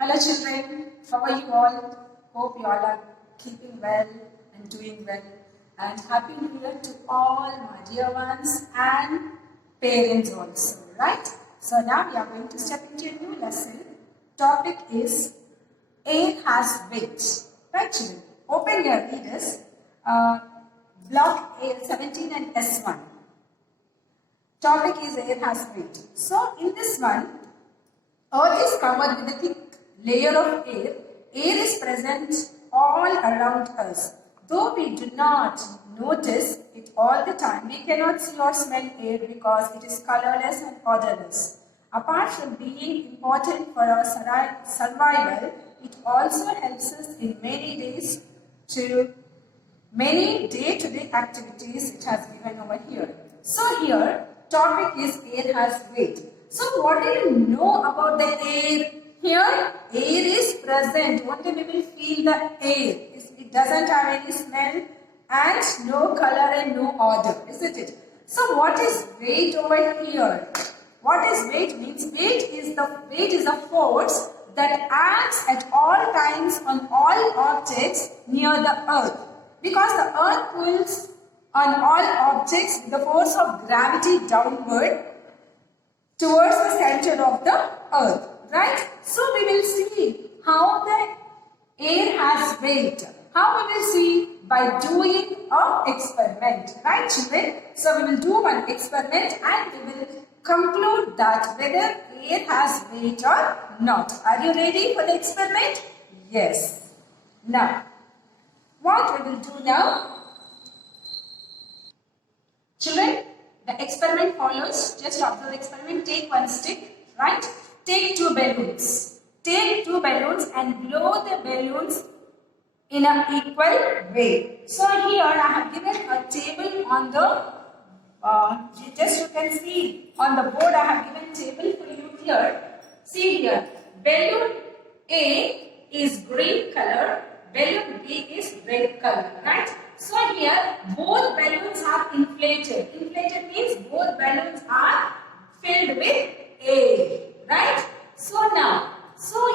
Hello children, how are you all? Hope you all are keeping well and doing well. And Happy New Year to all my dear ones and parents also, right? So now we are going to step into a new lesson. Topic is Air has weight. Right children? Open your readers. Block A17 and S1. Topic is Air has weight. So in this one, Earth is covered with a thick layer of air. Air is present all around us. Though we do not notice it all the time, we cannot see or smell air because it is colorless and odorless. Apart from being important for our survival, it also helps us in many day-to-day activities it has given over here. So here, topic is air has weight. So what do you know about the air? Here, air is present. Only we will feel the air. It doesn't have any smell and no color and no odor, isn't it? So what is weight over here? What is weight means? Weight is a force that acts at all times on all objects near the earth. Because the earth pulls on all objects with the force of gravity downward towards the center of the earth, right? So we will see how the air has weight. How we will see? By doing an experiment, right children? So we will do one experiment and we will conclude that whether air has weight or not. Are you ready for the experiment? Yes. Now, what we will do now? Children, the experiment follows. Just observe the experiment. Take one stick, right? Take two balloons. Take two balloons and blow the balloons in an equal way. So here I have given a table on the, just you can see on the board I have given table for you here. See here, balloon A is green color, balloon B is red color, right? So here both balloons are inflated. Inflated means both balloons are filled with air, right? So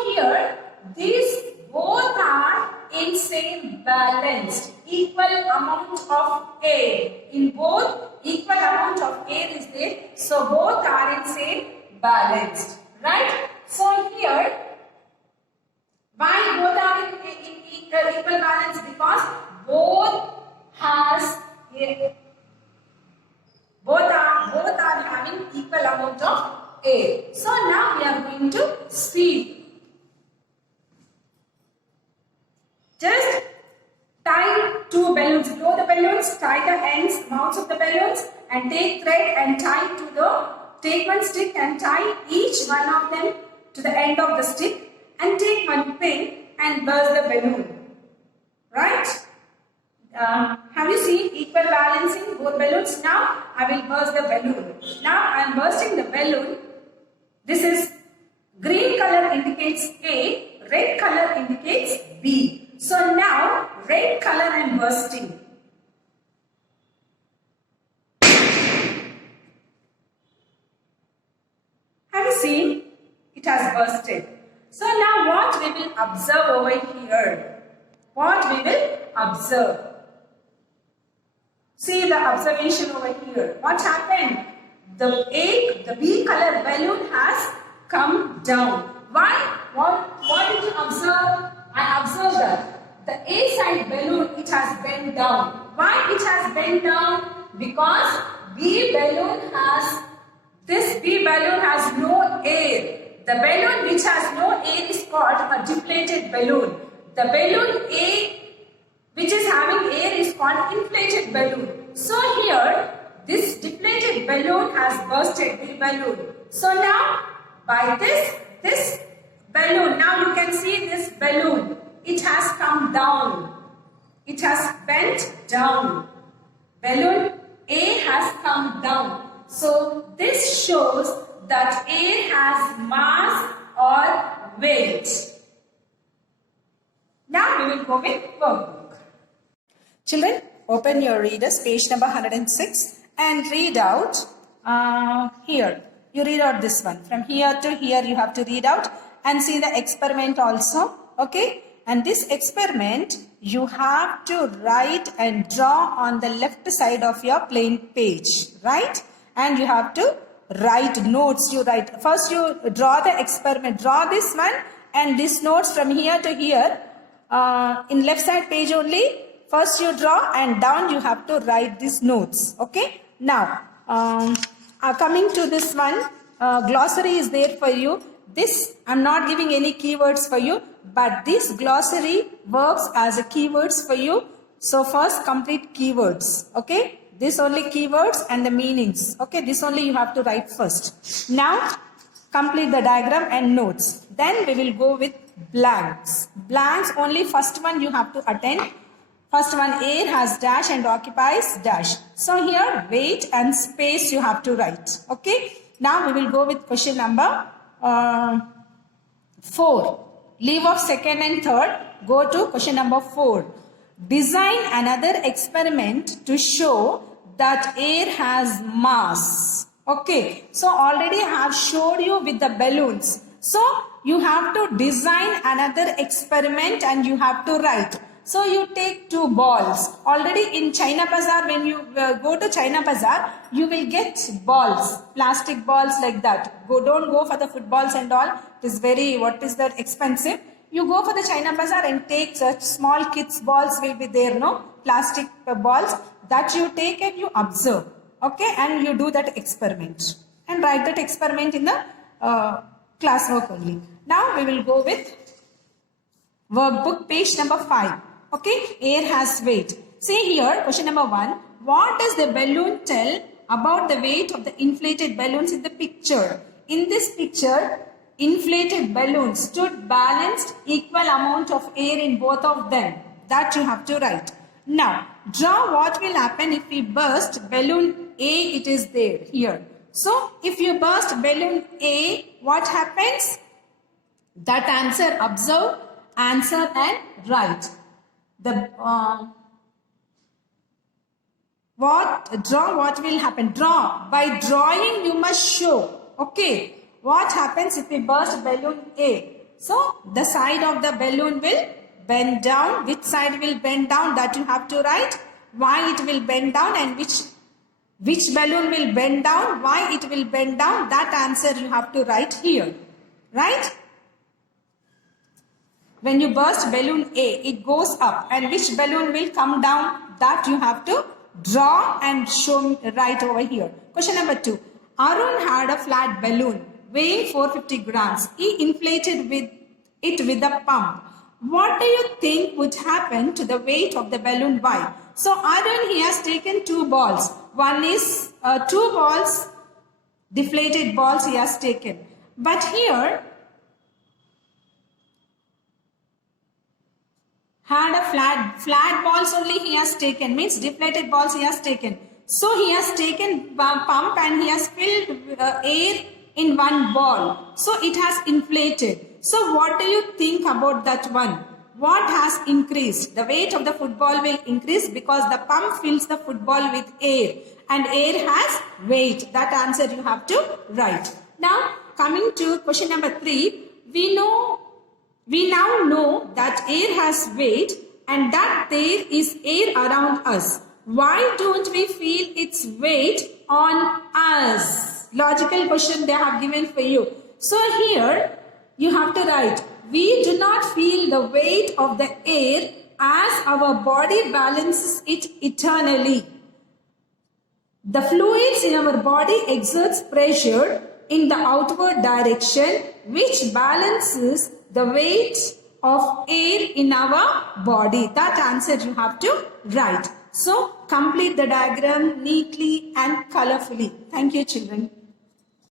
here these both are in same balanced, equal amount of air. In both, equal amount of air is there. So both are in same balanced, right? So here, why both are in equal balance? Because both are having equal amount of air. So now we are going to see. Just tie two balloons, blow the balloons, tie the ends, mouths of the balloons and take thread and take one stick and tie each one of them to the end of the stick and take one pin and burst the balloon. Right? Have you seen equal balancing both balloons? Now I will burst the balloon. Now I am bursting the balloon. This is green color indicates A, red color indicates B. So now red color I am bursting. Have you seen? It has bursted. So now what we will observe over here? What we will observe? See the observation over here. What happened? The B color balloon has come down. Why? What did you observe? I observed that the A side balloon, it has bent down. Why it has bent down? Because this B balloon has no air. The balloon which has no air is called a deflated balloon. The balloon A which is having air is called inflated balloon. So here, this deflated balloon has bursted the balloon. So now, by this balloon, now you can see this balloon. It has come down. It has bent down. Balloon A has come down. So this shows that air has mass or weight. Now we will go with workbook. Children, open your readers, page number 106 and read out here. You read out this one. From here to here you have to read out and see the experiment also. Okay, and this experiment you have to write and draw on the left side of your plain page, right? And you have to write notes. You write first, you draw the experiment, draw this one and this notes from here to here in left side page only. First you draw and down you have to write these notes. Okay, now coming to this one, glossary is there for you. This I'm not giving any keywords for you, but this glossary works as a keywords for you. So first complete keywords. Okay, this only keywords and the meanings. Okay, this only you have to write first. Now complete the diagram and notes. Then we will go with blanks. Blanks only first one you have to attend. First one, air has dash and occupies dash. So here weight and space you have to write. Okay. Now we will go with question number 4. Leave off second and third. Go to question number 4. Design another experiment to show that air has mass. Okay. So already I have showed you with the balloons. So you have to design another experiment and you have to write. So you take 2 balls. Already in China Bazaar, when you go to China Bazaar, you will get balls, plastic balls like that. Don't go for the footballs and all. It is very, expensive. You go for the China Bazaar and take such small kids balls will be there, no? Plastic balls that you take and you observe. Okay, and you do that experiment. And write that experiment in the classwork only. Now we will go with workbook page number 5. Okay, air has weight. See here, question number 1. What does the balloon tell about the weight of the inflated balloons in the picture? In this picture, inflated balloons stood balanced equal amount of air in both of them. That you have to write. Now, draw what will happen if we burst balloon A, it is there here. So, if you burst balloon A, what happens? That answer, observe, answer and write. Draw what will happen. Draw. By drawing you must show. Okay. What happens if we burst balloon A? So the side of the balloon will bend down. Which side will bend down? That you have to write. Why it will bend down and which balloon will bend down? Why it will bend down? That answer you have to write here. Right? When you burst balloon A, it goes up, and which balloon will come down? That you have to draw and show right over here. Question number 2. Arun had a flat balloon weighing 450 grams. He inflated it with a pump. What do you think would happen to the weight of the balloon? Why? So Arun, he has taken 2 balls. One is 2 balls, deflated balls he has taken. But here, had a flat balls only he has taken, means deflated balls he has taken. So he has taken pump and he has filled air in one ball. So it has inflated. So what do you think about that one? What has increased? The weight of the football will increase because the pump fills the football with air and air has weight. That answer you have to write. Now coming to question number 3, we now know that air has weight and that there is air around us. Why don't we feel its weight on us? Logical question they have given for you. So here you have to write, we do not feel the weight of the air as our body balances it eternally. The fluids in our body exerts pressure in the outward direction which balances the weight of air in our body. That answer you have to write. So complete the diagram neatly and colorfully. Thank you, children.